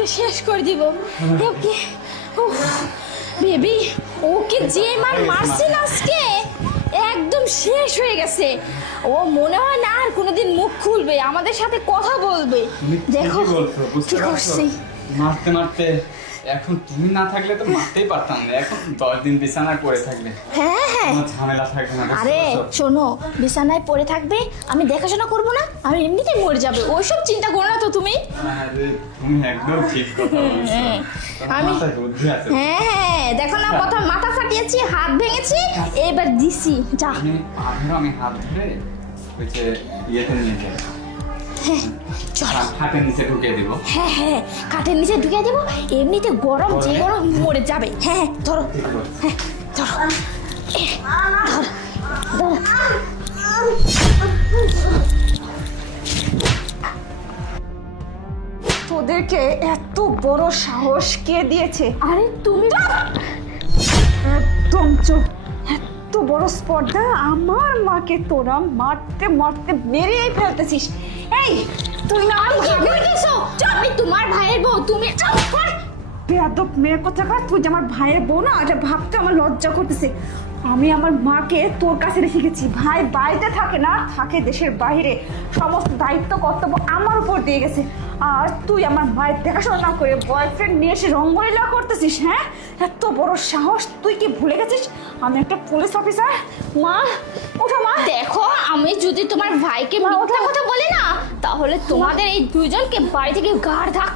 আজকে শেষ করে দিব ওকে। বেবি ওকে যে মার মারছেন আজকে একদম শেষ হয়ে গেছে। ও মনে হয় না আর কোনোদিন মুখ খুলবে, আমাদের সাথে কথা বলবে। দেখো কি করছি মারতে মারতে এখন তুমি না থাকলে তো মারতেই পারতাম না। এখন 10 দিন বিছানায় পড়ে থাকলে হ্যাঁ হ্যাঁ কোনো ঝামেলা থাকবে না। আরে শোনো, বিছানায় পড়ে থাকবে, আমি দেখাশোনা করবো না, আমি এমনিতেই মরে যাবে, ওইসব চিন্তা করো না তো তুমি। আরে তুমি একদম ঠিক কথা বলছো। আমি মাথায় বুদ্ধি আছে। হ্যাঁ দেখো না, প্রথম মাথা ফাটিয়েছি, হাত ভেঙেছি, এবার দিছি যা। আমি হাত ধরে ওই যে ইয়েতে নিয়ে যাই, চলো হাতের নিচে ঢুকিয়ে দিব। হ্যাঁ হ্যাঁ কাঠের নিচে ঢুকিয়ে দেবো, এমনিতে গরম যে গরম মরে যাবে। হ্যাঁ ধরো, হ্যাঁ ধরো, ধরো তোদেরকে এত বড় সাহস কে দিয়েছে? আরে তুমি একদম চুপ। এত বড় স্পর্ধা, আমার মাকে তোরা মারতে মারতে মেরেই ফেলতেছিস। এই তুই না আমি কি বলতেছো? আমি তোমার ভাইয়ের বউ, তুমি বেয়াদব মেয়ে কোথাকার, তুই যে আমার ভাইয়ের বউ না, এটা ভাবতে আমার লজ্জা করতেছে। আমি আমার মাকে তোর কাছে রেখে গেছি, ভাই বাড়িতে থাকে না, থাকে দেশের বাইরে, সমস্ত দায়িত্ব কর্তব্য আমার উপর দিয়ে গেছে। আর তুই আমার মায়ের দেখাশোনা না করে বয়ফ্রেন্ড নিয়ে এসে রঙ্গলীলা করতেছিস। হ্যাঁ এত বড় সাহস, তুই কি ভুলে গেছিস আমি একটা পুলিশ অফিসার? মা ওঠো মা। দেখো, আমি যদি তোমার ভাইকে মিথ্যা কথা বলি না, তাহলে তোমাদের এই দুইজনকে বাড়ি থেকে গাড় ধাক্কা